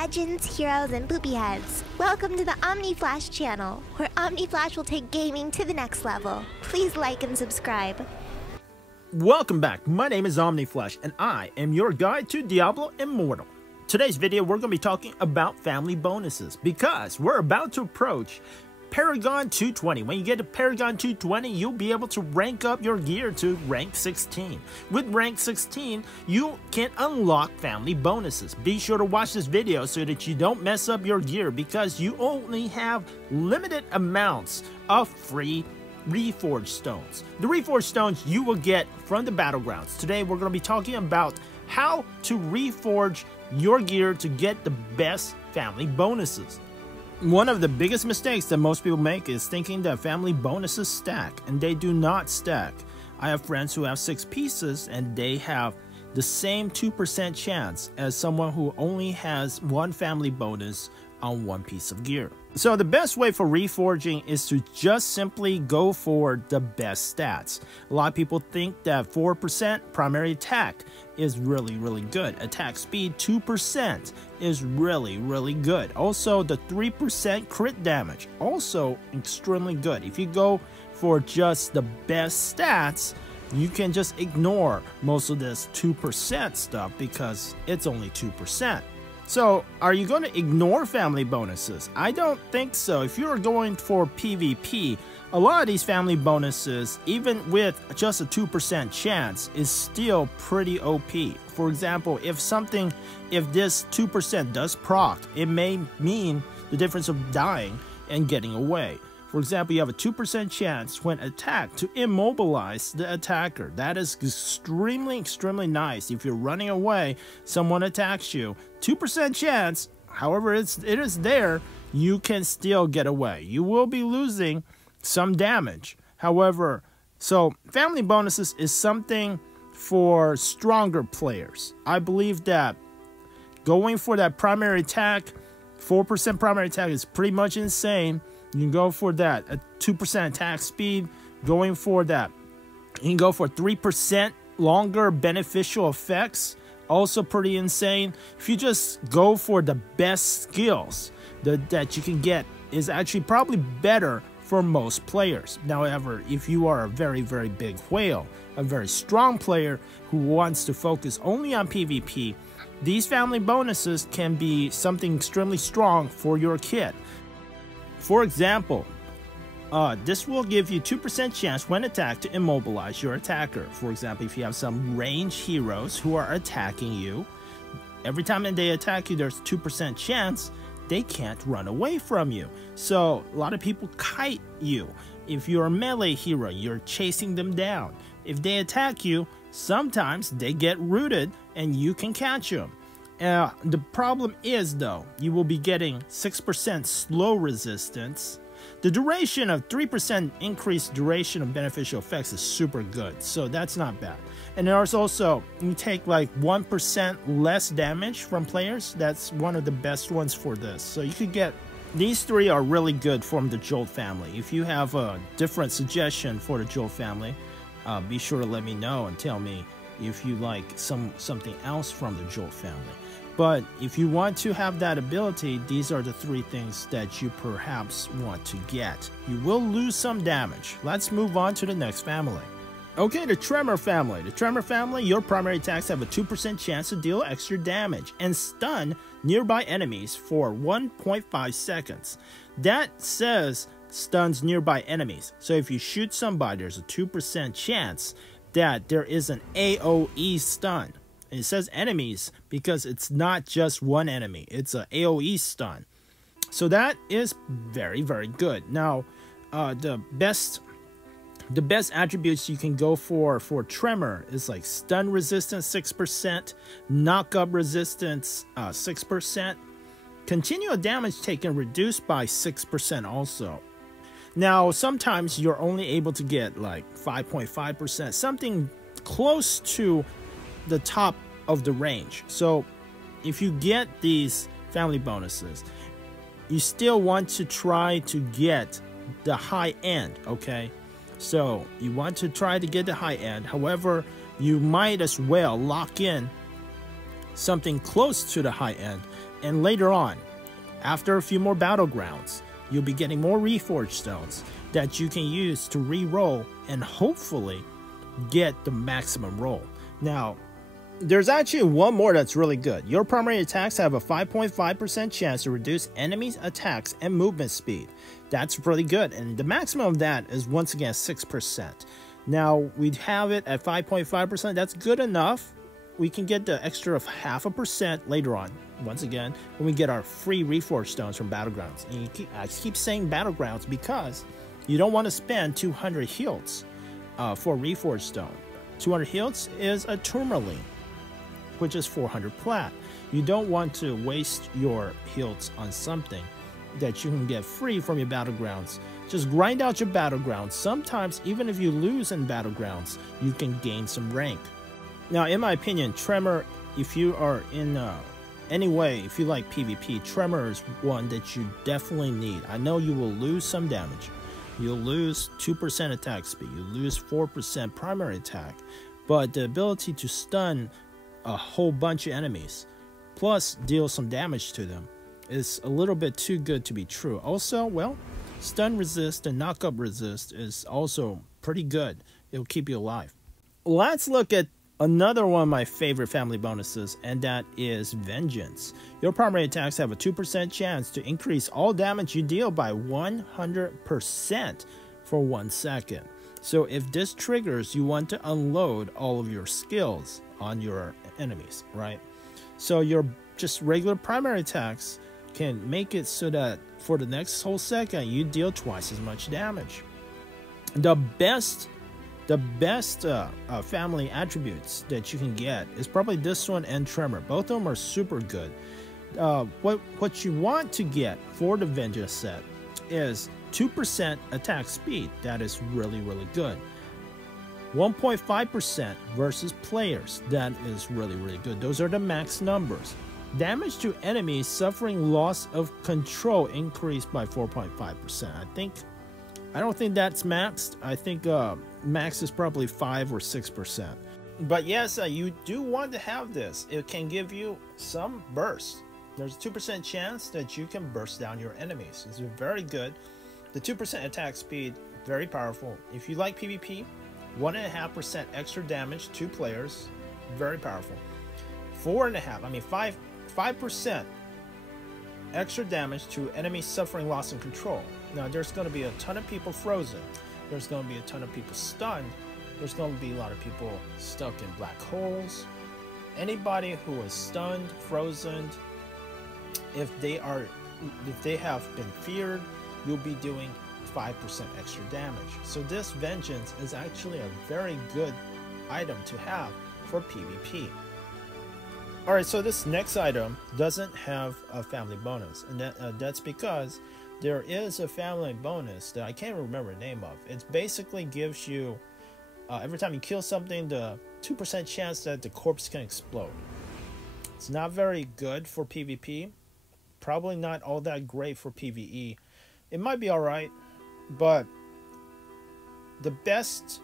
legends, heroes, and poopy heads. Welcome to the Omni Flash channel, where Omni Flash will take gaming to the next level. Please like and subscribe. Welcome back. My name is Omni Flash, and I am your guide to Diablo Immortal. Today's video, we're going to be talking about family bonuses because we're about to approach Paragon 220. When you get to Paragon 220, you'll be able to rank up your gear to rank 16. With rank 16, you can unlock family bonuses. Be sure to watch this video so that you don't mess up your gear because you only have limited amounts of free Reforge Stones. The Reforge Stones you will get from the battlegrounds. Today we're going to be talking about how to reforge your gear to get the best family bonuses. One of the biggest mistakes that most people make is thinking that family bonuses stack, and they do not stack. I have friends who have 6 pieces and they have the same 2% chance as someone who only has 1 family bonus on 1 piece of gear. So the best way for reforging is to just simply go for the best stats. A lot of people think that 4% primary attack is really good. Attack speed 2% is really good. Also the 3% crit damage, also extremely good. If you go for just the best stats, you can just ignore most of this 2% stuff because it's only 2%. So, are you going to ignore family bonuses? I don't think so. If you're going for PvP, a lot of these family bonuses, even with just a 2% chance, is still pretty OP. For example, if this 2% does proc, it may mean the difference of dying and getting away. For example, you have a 2% chance when attacked to immobilize the attacker. That is extremely nice. If you're running away, someone attacks you, 2% chance, however it is there, you can still get away. You will be losing some damage. However, so family bonuses is something for stronger players. I believe that going for that primary attack, 4% primary attack is pretty much insane. You can go for that, a 2% attack speed, going for that. You can go for 3% longer beneficial effects, also pretty insane. If you just go for the best skills that you can get, is actually probably better for most players. However, if you are a very big whale, a very strong player who wants to focus only on PvP, these family bonuses can be something extremely strong for your kit. For example, this will give you 2% chance when attacked to immobilize your attacker. For example, if you have some ranged heroes who are attacking you, every time that they attack you, there's 2% chance they can't run away from you. So a lot of people kite you. If you're a melee hero, you're chasing them down. If they attack you, sometimes they get rooted and you can catch them. The problem is, though, you will be getting 6% slow resistance. The duration of 3% increased duration of beneficial effects is super good, so that's not bad. And there's also, you take like 1% less damage from players. That's one of the best ones for this. So you could get, these 3 are really good from the Jolt family. If you have a different suggestion for the Jolt family, be sure to let me know and tell me if you like something else from the Jolt family. But if you want to have that ability, these are the 3 things that you perhaps want to get. You will lose some damage. Let's move on to the next family. Okay, the Tremor Family. The Tremor Family, your primary attacks have a 2% chance to deal extra damage and stun nearby enemies for 1.5 seconds. That says stuns nearby enemies. So if you shoot somebody, there's a 2% chance that there is an AoE stun. And it says enemies because it's not just one enemy. It's an AoE stun. So that is very good. Now, the best attributes you can go for Tremor is like stun resistance 6%, knock-up resistance 6%, continual damage taken reduced by 6% also. Now, sometimes you're only able to get like 5.5%, something close to the top of the range. So if you get these family bonuses, you still want to try to get the high end, okay? So you want to try to get the high end. However, you might as well lock in something close to the high end And later on, after a few more battlegrounds, you'll be getting more Reforge Stones that you can use to re-roll and hopefully get the maximum roll. Now, there's actually one more that's really good. Your primary attacks have a 5.5% chance to reduce enemies' attacks and movement speed. That's really good, and the maximum of that is once again 6%. Now, we have it at 5.5%. That's good enough. We can get the extra of 0.5% later on, once again, when we get our free Reforge Stones from Battlegrounds. And I keep saying Battlegrounds because you don't want to spend 200 hilts for Reforge Stone. 200 hilts is a tourmaline, which is 400 plat. You don't want to waste your hilts on something that you can get free from your Battlegrounds. Just grind out your Battlegrounds. Sometimes, even if you lose in Battlegrounds, you can gain some rank. Now, in my opinion, Tremor, if you are in any way, if you like PvP, Tremor is one that you definitely need. I know you will lose some damage. You'll lose 2% attack speed. You lose 4% primary attack. But the ability to stun a whole bunch of enemies, plus deal some damage to them, is a little bit too good to be true. Also, well, stun resist and knockup resist is also pretty good. It'll keep you alive. Let's look at another one of my favorite family bonuses, and that is Vengeance. Your primary attacks have a 2% chance to increase all damage you deal by 100% for 1 second. So if this triggers, you want to unload all of your skills on your enemies, right? So your just regular primary attacks can make it so that for the next whole second, you deal twice as much damage. The best family attributes that you can get is probably this one and Tremor. Both of them are super good. What you want to get for the Vengeance set is 2% attack speed. That is really, really good. 1.5% versus players. That is really, really good. Those are the max numbers. Damage to enemies suffering loss of control increased by 4.5%. I don't think that's maxed. I think max is probably 5 or 6%. But yes, you do want to have this. It can give you some burst. There's a 2% chance that you can burst down your enemies. It's very good. The 2% attack speed, very powerful. If you like PvP, 1.5% extra damage to players, very powerful. 5% extra damage to enemies suffering loss in control. Now, there's going to be a ton of people frozen. There's going to be a ton of people stunned. There's going to be a lot of people stuck in black holes. Anybody who is stunned, frozen, if they have been feared, you'll be doing 5% extra damage. So this Vengeance is actually a very good item to have for PvP. Alright, so this next item doesn't have a family bonus, and that's because there is a family bonus that I can't remember the name of. It basically gives you, every time you kill something, the 2% chance that the corpse can explode. It's not very good for PvP. Probably not all that great for PvE. It might be alright, but the best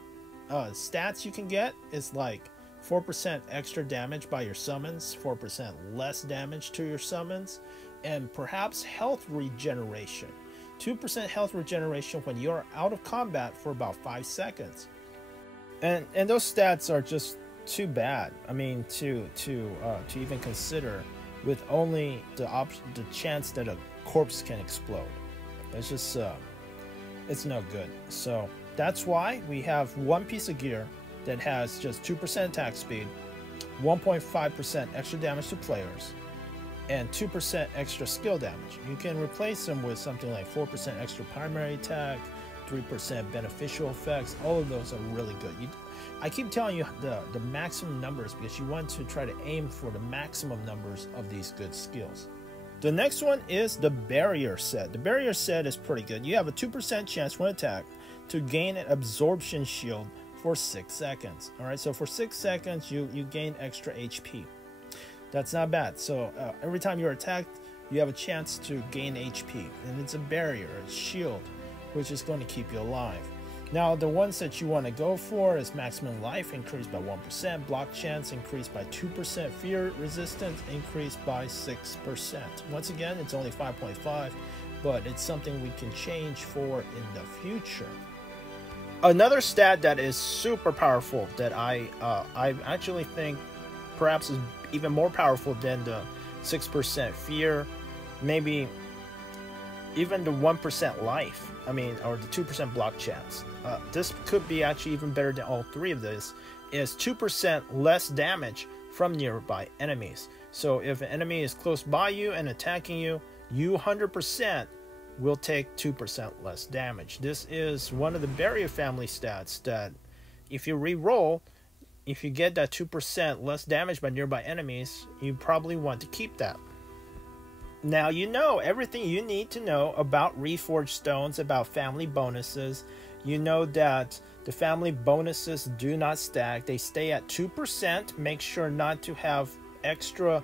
stats you can get is like 4% extra damage by your summons, 4% less damage to your summons, and perhaps health regeneration. 2% health regeneration when you're out of combat for about 5 seconds. And those stats are just too bad. I mean, to even consider, with only the chance that a corpse can explode. It's just it's no good. So that's why we have one piece of gear that has just 2% attack speed, 1.5% extra damage to players, and 2% extra skill damage. You can replace them with something like 4% extra primary attack, 3% beneficial effects. All of those are really good. I keep telling you the maximum numbers because you want to try to aim for the maximum numbers of these good skills. The next one is the Barrier set. The Barrier set is pretty good. You have a 2% chance when attacked to gain an absorption shield for 6 seconds. Alright, so for 6 seconds you gain extra HP. That's not bad. So every time you're attacked, you have a chance to gain HP. And it's a barrier, a shield, which is going to keep you alive. Now, the ones that you want to go for is maximum life increased by 1%, block chance increased by 2%, fear resistance increased by 6%. Once again, it's only 5.5, but it's something we can change for in the future. Another stat that is super powerful that I actually think perhaps is even more powerful than the 6% fear, maybe even the 1% life, I mean, or the 2% block chance. This could be actually even better than all three of this, is 2% less damage from nearby enemies. So if an enemy is close by you and attacking you, you 100% will take 2% less damage. This is one of the Barrier family stats that if you re-roll, if you get that 2% less damage by nearby enemies, you probably want to keep that. Now you know everything you need to know about Reforge Stones, about family bonuses. You know that the family bonuses do not stack. They stay at 2%. Make sure not to have extra,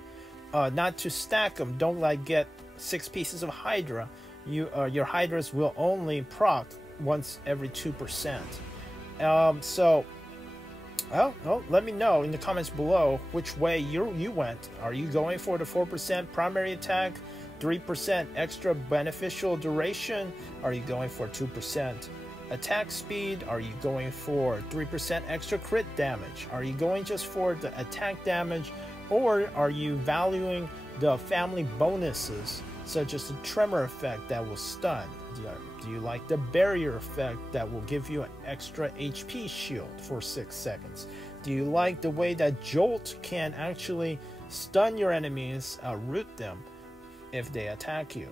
not to stack them. Don't like get 6 pieces of hydra. Your hydras will only proc once every 2%. Well, let me know in the comments below which way you went. Are you going for the 4% primary attack, 3% extra beneficial duration? Are you going for 2% attack speed? Are you going for 3% extra crit damage? Are you going just for the attack damage? Or are you valuing the family bonuses, such as the Tremor effect that will stun? Do you like the Barrier effect that will give you an extra HP shield for 6 seconds? Do you like the way that Jolt can actually stun your enemies, root them if they attack you?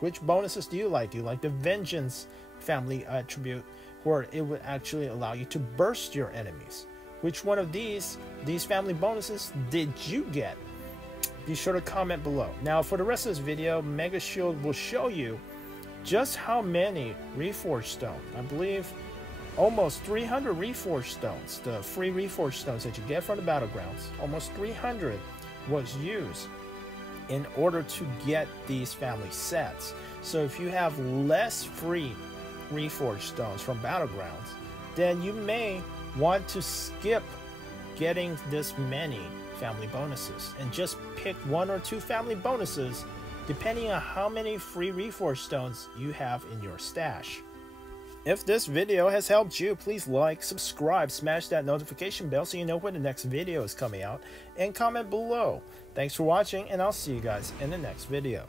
Which bonuses do you like? Do you like the Vengeance family attribute, where it would actually allow you to burst your enemies? Which one of these family bonuses did you get? Be sure to comment below. Now, for the rest of this video, Mega Shield will show you just how many Reforge Stones. I believe almost 300 Reforge Stones, the free Reforge Stones that you get from the Battlegrounds, almost 300 was used in order to get these family sets. So if you have less free Reforge Stones from Battlegrounds, then you may want to skip getting this many family bonuses and just pick 1 or 2 family bonuses depending on how many free Reforge Stones you have in your stash. If this video has helped you, please like, subscribe, smash that notification bell so you know when the next video is coming out, and comment below. Thanks for watching, and I'll see you guys in the next video.